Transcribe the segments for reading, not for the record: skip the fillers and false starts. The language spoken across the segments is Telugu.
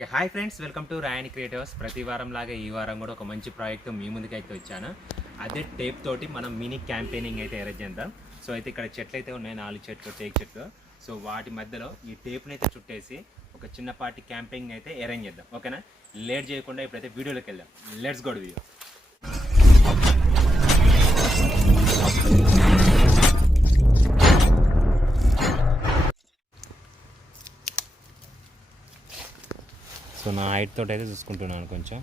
Hi friends, welcome to Rayan creatives. ప్రతి వారం లాగా ఈ వారం కూడా ఒక మంచి ప్రాజెక్ట్ మీ ముందుకైతే వచ్చాను. అదే టేప్ తోటి మనం మినీ క్యాంపెయినింగ్ అయితే అరేంజ్ చేద్దాం. సో అయితే ఇక్కడ చెట్లు అయితే ఉన్నాయి, 4 చెట్లు, టేక్ చెట్లు. సో వాటి మధ్యలో ఈ టేప్ని అయితే చుట్టేసి ఒక చిన్నపాటి క్యాంపెయినింగ్ అయితే అరేంజ్ చేద్దాం. ఓకేనా? లేట్ చేయకుండా ఇప్పుడైతే వీడియోలోకి వెళ్దాం. Let's go to video. So నా హైట్ తోటి అయితే చూసుకుంటున్నాను కొంచెం.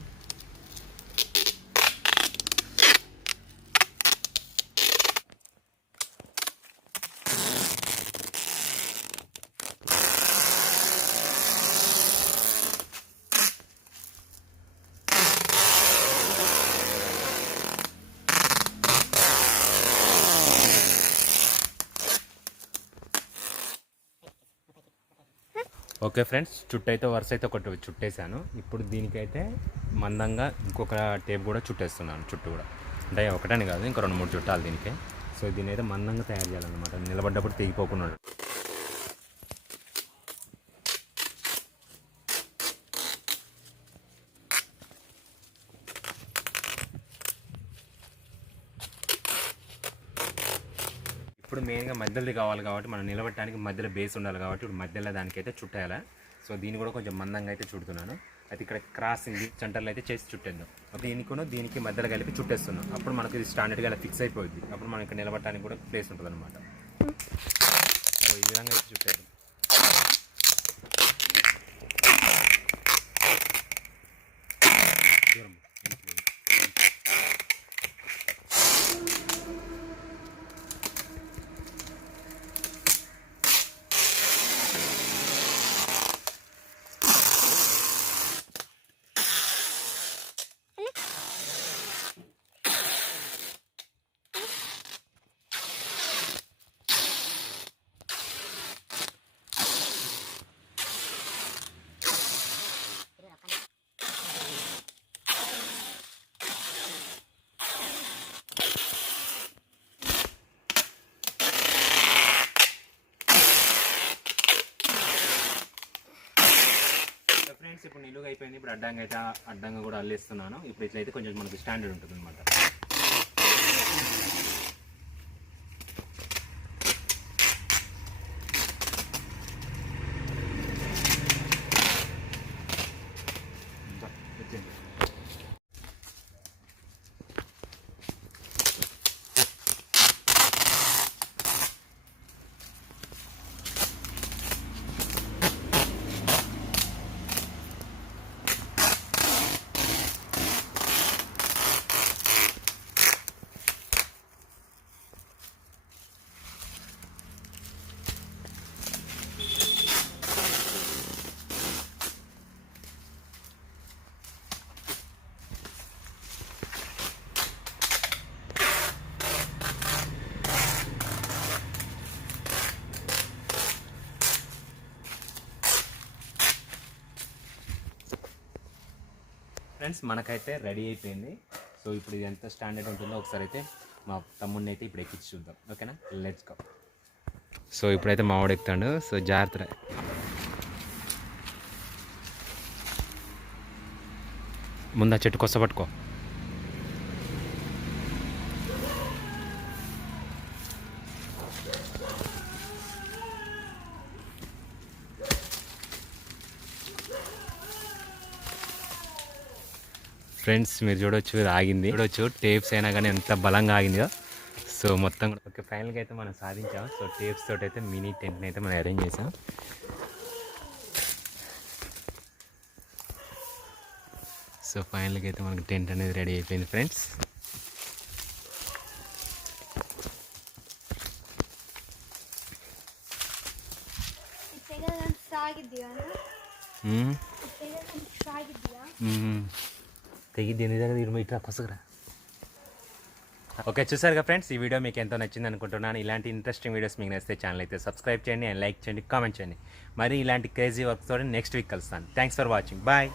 ఓకే ఫ్రెండ్స్, చుట్టూ అయితే వరుస అయితే ఒకటి చుట్టేసాను. ఇప్పుడు దీనికైతే మందంగా ఇంకొక టేప్ కూడా చుట్టేస్తున్నాను చుట్టూ కూడా. అంటే ఒకటని కాదు, ఇంకా 2-3 చుట్టాలి దీనికి. సో దీని అయితే మందంగా తయారు చేయాలన్నమాట, నిలబడ్డప్పుడు తెగిపోకుండా. ఇప్పుడు మెయిన్గా మధ్యలో కావాలి కాబట్టి మనం నిలబడటానికి మధ్యలో బేస్ ఉండాలి కాబట్టి ఇప్పుడు మధ్యలో దానికైతే చుట్టేయాలి. సో దీన్ని కూడా కొంచెం మందంగా అయితే చుడుతున్నాను. అయితే ఇక్కడ క్రాసింగ్ సెంటర్లో అయితే చేసి చుట్టేద్దాం. దీనికి మధ్యలో కలిపి చుట్టేస్తున్నాం. అప్పుడు మనకి ఇది స్టాండర్డ్గా అలా ఫిక్స్ అయిపోయింది. అప్పుడు మనం ఇక్కడ నిలబడటానికి కూడా ప్లేస్ ఉంటుంది అనమాట. సో ఈ విధంగా అయితే చుట్టేద్దాం. ఫ్రెండ్స్, ఇప్పుడు నిలువుగా అయిపోయింది. ఇప్పుడు అడ్డంగా కూడా అల్లేస్తున్నాను. ఇప్పుడు ఇట్లయితే కొంచెం మనకి స్టాండర్డ్ ఉంటుంది అనమాట. ఫ్రెండ్స్, మనకైతే రెడీ అయిపోయింది. సో ఇప్పుడు ఇది ఎంత స్టాండర్డ్ ఉంటుందో ఒకసారి అయితే మా తమ్ముడిని అయితే ఇప్పుడు ఎక్కించి చూద్దాం. ఓకేనా? Let's go. సో ఇప్పుడైతే మావాడు ఎక్కుతాడు. సో జాగ్రత్త. ముందు ఆ చెట్టు కొస్త పట్టుకో. ఫ్రెండ్స్, మీరు చూడొచ్చు, ఆగింది. చూడొచ్చు టేప్స్ అయినా కానీ ఎంత బలంగా ఆగిందో. సో మొత్తం ఓకే, ఫైనల్గా అయితే మనం సాధించాం. సో టేప్స్ తోటి అయితే మినీ టెంట్ని అయితే మనం అరేంజ్ చేసాం. సో ఫైనల్గా అయితే మనకి టెంట్ అనేది రెడీ అయిపోయింది ఫ్రెండ్స్. తెగిద్ది ఇట్లా కొసగరా. ఓకే, చూసారుగా ఫ్రెండ్స్, ఈ వీడియో మీకు ఎంతో నచ్చింది అనుకుంటున్నాను. ఇలాంటి ఇంట్రెస్టింగ్ వీడియోస్ మీకు నచ్చితే ఛానల్ అయితే సబ్స్క్రైబ్ చేయండి, అండ్ లైక్ చేయండి, కామెంట్ చేయండి. మరి ఇలాంటి క్రేజీ వర్క్ తోటి నెక్స్ట్ వీక్ కలుస్తాను. Thanks for watching. బాయ్.